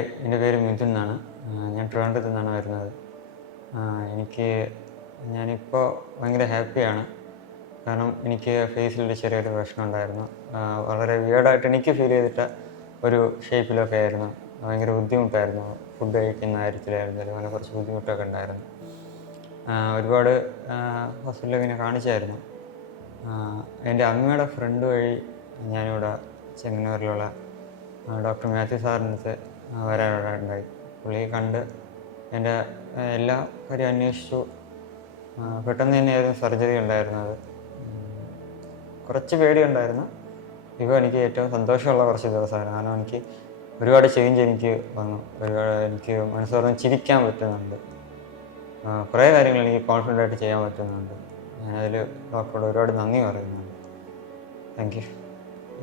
Hi, എൻ്റെ പേര് മിഥുൻ എന്നാണ്. ഞാൻ ട്രിവാൻഡ്രത്ത് നിന്നാണ് വരുന്നത്. ഞാനിപ്പോൾ ഭയങ്കര ഹാപ്പിയാണ്. കാരണം എനിക്ക് ഫേസിലൊരു ചെറിയൊരു പ്രശ്നം ഉണ്ടായിരുന്നു. വളരെ വിയേർഡായിട്ട് എനിക്ക് ഫീൽ ചെയ്തിട്ട ഒരു ഷേപ്പിലൊക്കെ ആയിരുന്നു. ഭയങ്കര ബുദ്ധിമുട്ടായിരുന്നു. ഫുഡ് കഴിക്കുന്ന കാര്യത്തിലായിരുന്നാലും അങ്ങനെ കുറച്ച് ബുദ്ധിമുട്ടൊക്കെ ഉണ്ടായിരുന്നു. ഒരുപാട് ഹോസ്പിറ്റലിൽ ഇങ്ങനെ കാണിച്ചായിരുന്നു. എൻ്റെ അമ്മയുടെ ഫ്രണ്ട് വഴി ഞാനിവിടെ ചെങ്ങന്നൂരിലുള്ള ഡോക്ടർ മാത്യു സാറിൻ്റെ അടുത്ത് വരാനുണ്ടായി. പുള്ളിയെ കണ്ട് എൻ്റെ എല്ലാ കാര്യം അന്വേഷിച്ചു. പെട്ടെന്ന് തന്നെയായിരുന്നു സർജറി ഉണ്ടായിരുന്നത്. കുറച്ച് പേടിയുണ്ടായിരുന്നു. ഇപ്പോൾ എനിക്ക് ഏറ്റവും സന്തോഷമുള്ള കുറച്ച് ദിവസമായിരുന്നു. കാരണം എനിക്ക് ഒരുപാട് ചേഞ്ച് എനിക്ക് വന്നു. എനിക്ക് മനസ്സ് തുറന്ന് ചിരിക്കാൻ പറ്റുന്നുണ്ട്. കുറേ കാര്യങ്ങൾ എനിക്ക് കോൺഫിഡൻ്റ് ആയിട്ട് ചെയ്യാൻ പറ്റുന്നുണ്ട്. ഞാനതിൽ ഡോക്ടറോട് ഒരുപാട് നന്ദി പറയുന്നുണ്ട്. Thank you.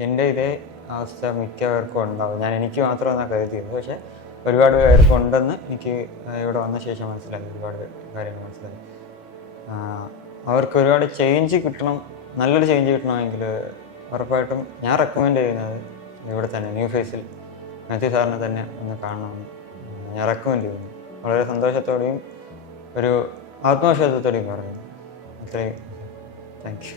എൻ്റെ ഇതേ അവസ്ഥ മിക്കവർക്കും ഉണ്ടാവും. എനിക്ക് മാത്രമെന്നാണ് കരുതിയത്. പക്ഷേ ഒരുപാട് പേർക്ക് ഉണ്ടെന്ന് എനിക്ക് ഇവിടെ വന്ന ശേഷം മനസ്സിലായി. ഒരുപാട് കാര്യങ്ങൾ മനസ്സിലായി. അവർക്ക് ഒരുപാട് ചേഞ്ച് കിട്ടണം, നല്ലൊരു ചേഞ്ച് കിട്ടണമെങ്കിൽ ഉറപ്പായിട്ടും ഞാൻ റെക്കമെൻഡ് ചെയ്യുന്നത് ഇവിടെ തന്നെ ന്യൂ ഫേസിൽ മാത്യു സാറിനെ തന്നെ ഒന്ന് കാണണമെന്ന് ഞാൻ റെക്കമെൻഡ് ചെയ്യുന്നു. വളരെ സന്തോഷത്തോടെയും ഒരു ആത്മവിശ്വാസത്തോടെയും പറയുന്നു. അത്രയും താങ്ക് യു.